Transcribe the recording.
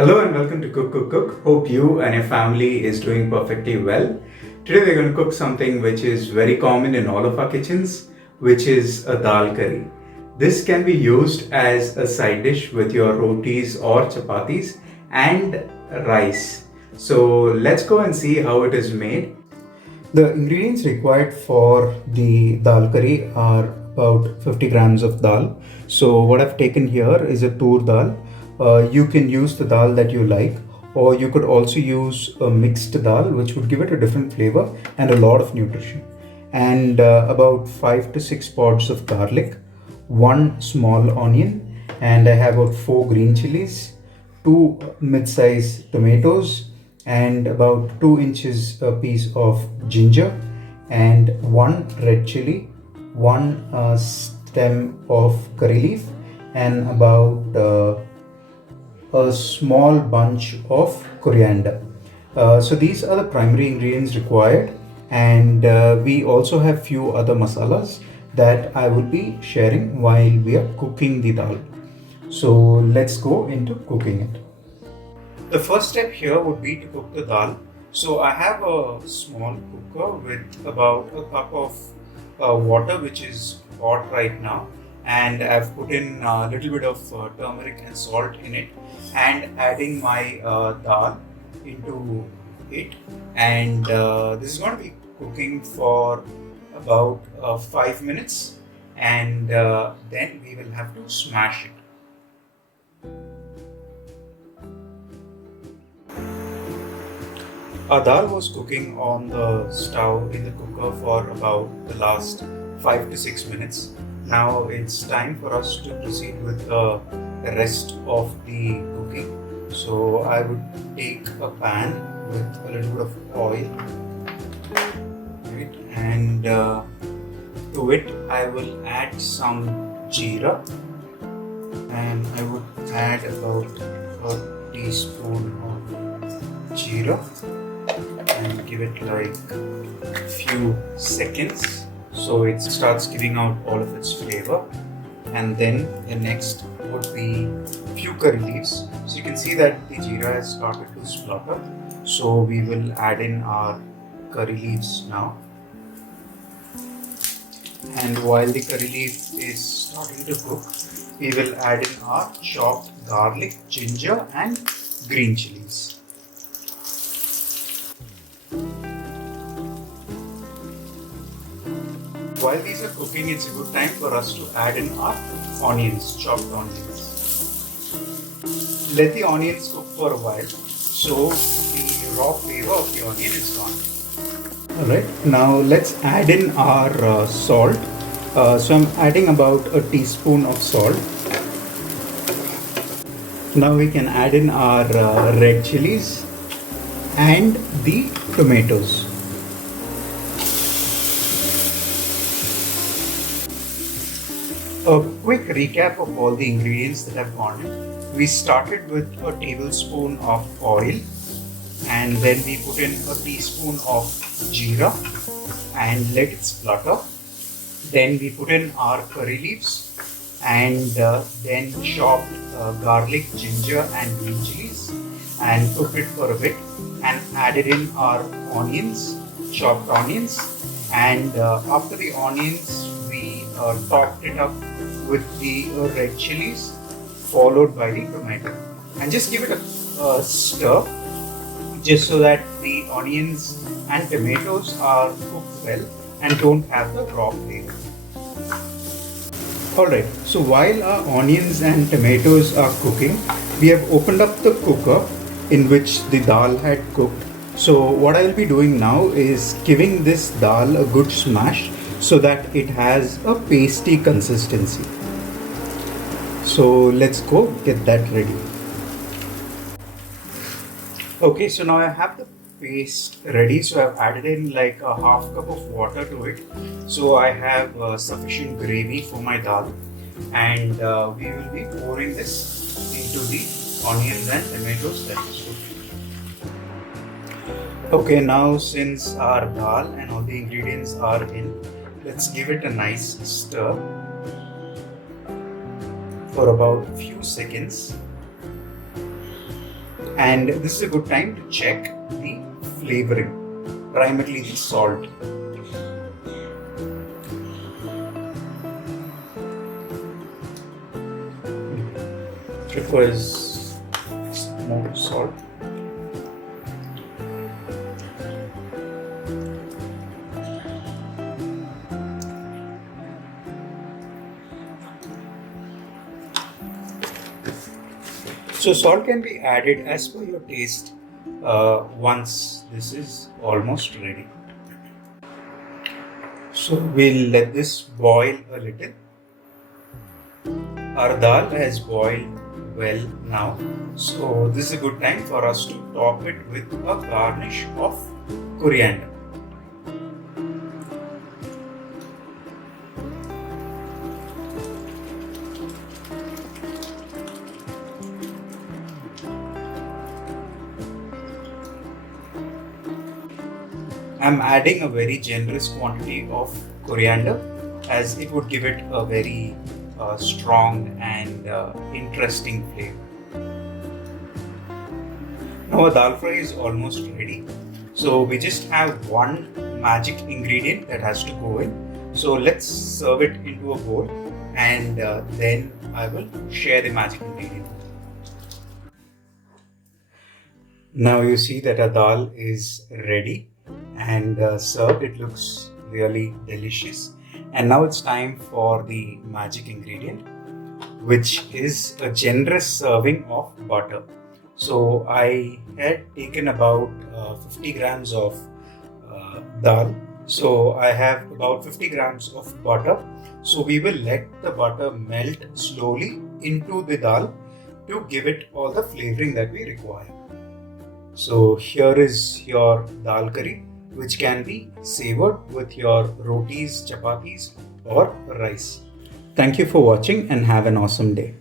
Hello and welcome to Cook Cook Cook. Hope you and your family is doing perfectly well. Today we're going to cook something which is very common in all of our kitchens, which is a dal curry. This can be used as a side dish with your rotis or chapatis and rice. So let's go and see how it is made. The ingredients required for the dal curry are about 50 grams of dal. So what I've taken here is a tur dal. You can use the dal that you like, or you could also use a mixed dal, which would give it a different flavor and a lot of nutrition. And about 5 to 6 pods of garlic, one small onion, and I have about 4 green chilies, 2 mid-sized tomatoes, and about 2 inches a piece of ginger, and 1 red chili, 1 stem of curry leaf, and about a small bunch of coriander. So these are the primary ingredients required, and we also have few other masalas that I will be sharing while we are cooking the dal. So let's go into cooking it. The first step here would be to cook the dal. So I have a small cooker with about a cup of water, which is hot right now, and I've put in a little bit of turmeric and salt in it, and adding my dal into it, and this is going to be cooking for about 5 minutes, and then we will have to smash it. Our dal was cooking on the stove in the cooker for about the last 5 to 6 minutes. Now it's time for us to proceed with the rest of the cooking. So I would take a pan with a little bit of oil, right? And to it I will add some jeera, and I would add about a teaspoon of jeera and give it like a few seconds so it starts giving out all of its flavor. And then the next would be few curry leaves. So you can see that the jeera has started to splutter, so we will add in our curry leaves now. And while the curry leaf is starting to cook, we will add in our chopped garlic, ginger and green chilies. While these are cooking, it's a good time for us to add in our onions, chopped onions. Let the onions cook for a while so the raw flavor of the onion is gone. Alright, now let's add in our salt. So I'm adding about a teaspoon of salt. Now we can add in our red chilies and the tomatoes. A quick recap of all the ingredients that have gone in. We started with a tablespoon of oil, and then we put in a teaspoon of jeera and let it splutter. Then we put in our curry leaves, and then chopped garlic, ginger and green chilies, and cooked it for a bit, and added in our onions, chopped onions, and after the onions we topped it up with the red chilies, followed by the tomato, and just give it a stir, just so that the onions and tomatoes are cooked well and don't have the raw flavor. Alright, so while our onions and tomatoes are cooking, we have opened up the cooker in which the dal had cooked. So what I will be doing now is giving this dal a good smash so that it has a pasty consistency. So let's go get that ready. Okay, so now I have the paste ready. So I've added in like a half cup of water to it. So I have sufficient gravy for my dal, and we will be pouring this into the onions and tomatoes that is cooked. Okay, now since our dal and all the ingredients are in, let's give it a nice stir for about a few seconds. And this is a good time to check the flavoring, primarily the salt. Requires more salt. So salt can be added as per your taste once this is almost ready. So we'll let this boil a little. Our dal has boiled well now. So this is a good time for us to top it with a garnish of coriander. I'm adding a very generous quantity of coriander as it would give it a very strong and interesting flavor. Now our dal fry is almost ready. So we just have one magic ingredient that has to go in. So let's serve it into a bowl and then I will share the magic ingredient. Now you see that our dal is ready and served. It looks really delicious. And now it's time for the magic ingredient, which is a generous serving of butter. So I had taken about 50 grams of dal. So I have about 50 grams of butter. So we will let the butter melt slowly into the dal to give it all the flavoring that we require. So here is your dal curry, which can be savored with your rotis, chapatis or rice. Thank you for watching and have an awesome day.